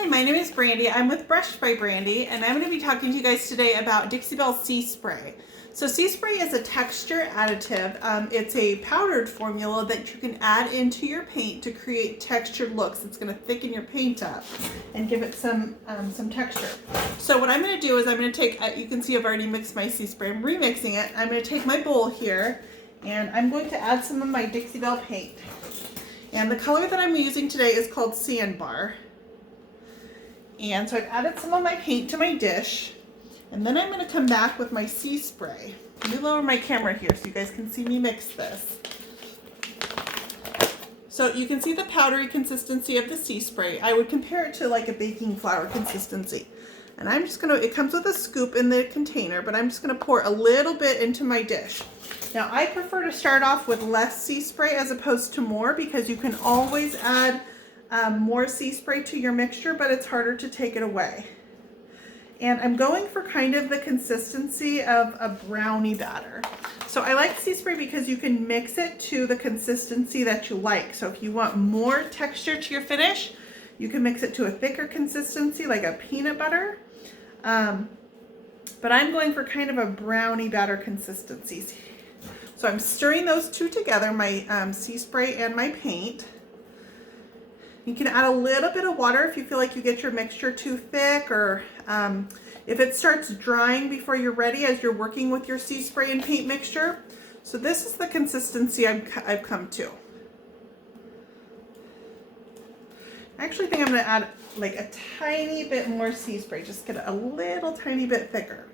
Hi, my name is Brandy. I'm with Brush by Brandy, and I'm going to be talking to you guys today about Dixie Belle Sea Spray. So Sea Spray is a texture additive. It's a powdered formula that you can add into your paint to create textured looks. It's going to thicken your paint up and give it some texture. So what I'm going to do is I'm going to take, you can see I've already mixed my Sea Spray. I'm remixing it. I'm going to take my bowl here, and I'm going to add some of my Dixie Belle paint. And the color that I'm using today is called Sandbar. And so I've added some of my paint to my dish, and then I'm going to come back with my Sea Spray. Let me lower my camera here so you guys can see me mix this. So you can see the powdery consistency of the Sea Spray. I would compare it to like a baking flour consistency. And I'm just going to, it comes with a scoop in the container, but I'm just going to pour a little bit into my dish. Now I prefer to start off with less Sea Spray as opposed to more, because you can always add more Sea Spray to your mixture, but it's harder to take it away. And I'm going for kind of the consistency of a brownie batter. So I like Sea Spray because you can mix it to the consistency that you like. So if you want more texture to your finish, you can mix it to a thicker consistency like a peanut butter. But I'm going for kind of a brownie batter consistency. So I'm stirring those two together, my Sea Spray and my paint. You can add a little bit of water if you feel like you get your mixture too thick, or if it starts drying before you're ready as you're working with your Sea Spray and paint mixture. So this is the consistency I've come to. I actually think I'm going to add like a tiny bit more Sea Spray, just get it a little tiny bit thicker.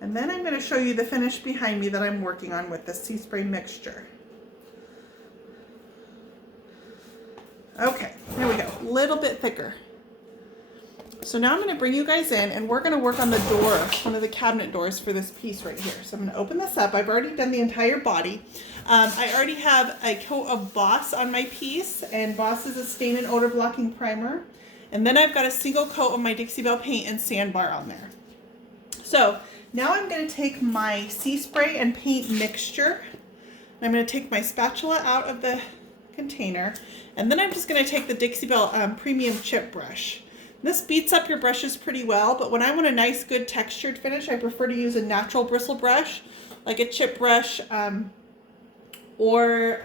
And then I'm going to show you the finish behind me that I'm working on with the Sea Spray mixture. Okay, there we go, a little bit thicker. So now I'm going to bring you guys in, and we're going to work on the door, one of the cabinet doors for this piece right here. So I'm going to open this up. I've already done the entire body. I already have a coat of Boss on my piece, and Boss is a stain and odor blocking primer. And then I've got a single coat of my Dixie Belle paint and Sandbar on there. So now I'm going to take my Sea Spray and paint mixture. I'm going to take my spatula out of the container, and then I'm just going to take the Dixie Belle premium chip brush. This beats up your brushes pretty well, but when I want a nice good textured finish, I prefer to use a natural bristle brush like a chip brush, or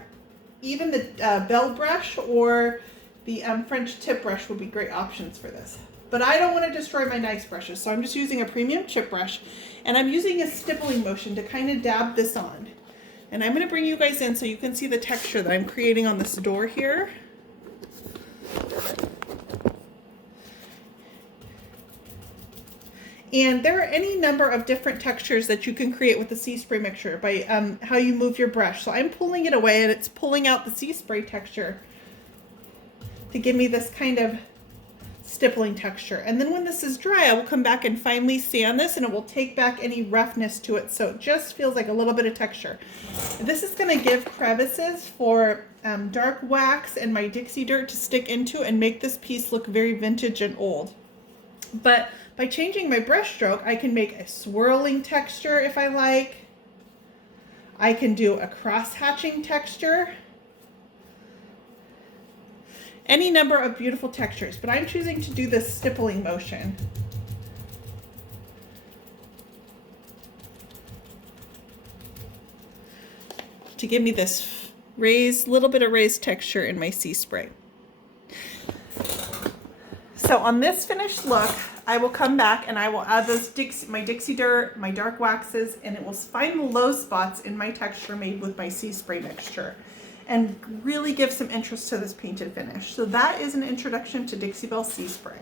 even the Belle brush or the French tip brush would be great options for this. But I don't want to destroy my nice brushes, so I'm just using a premium chip brush, and I'm using a stippling motion to kind of dab this on. And I'm going to bring you guys in so you can see the texture that I'm creating on this door here. And there are any number of different textures that you can create with the Sea Spray mixture by how you move your brush. So I'm pulling it away, and it's pulling out the Sea Spray texture to give me this kind of stippling texture. And then when this is dry, I will come back and finely sand this, and it will take back any roughness to it, so it just feels like a little bit of texture. This is going to give crevices for dark wax and my Dixie dirt to stick into and make this piece look very vintage and old. But by changing my brush stroke, I can make a swirling texture if I like. I can do a cross-hatching texture. Any number of beautiful textures, but I'm choosing to do this stippling motion. To give me this little bit of raised texture in my Sea Spray. So on this finished look, I will come back and I will add those my Dixie dirt, my dark waxes, and it will find the low spots in my texture made with my Sea Spray mixture, and really give some interest to this painted finish. So that is an introduction to Dixie Belle Sea Spray.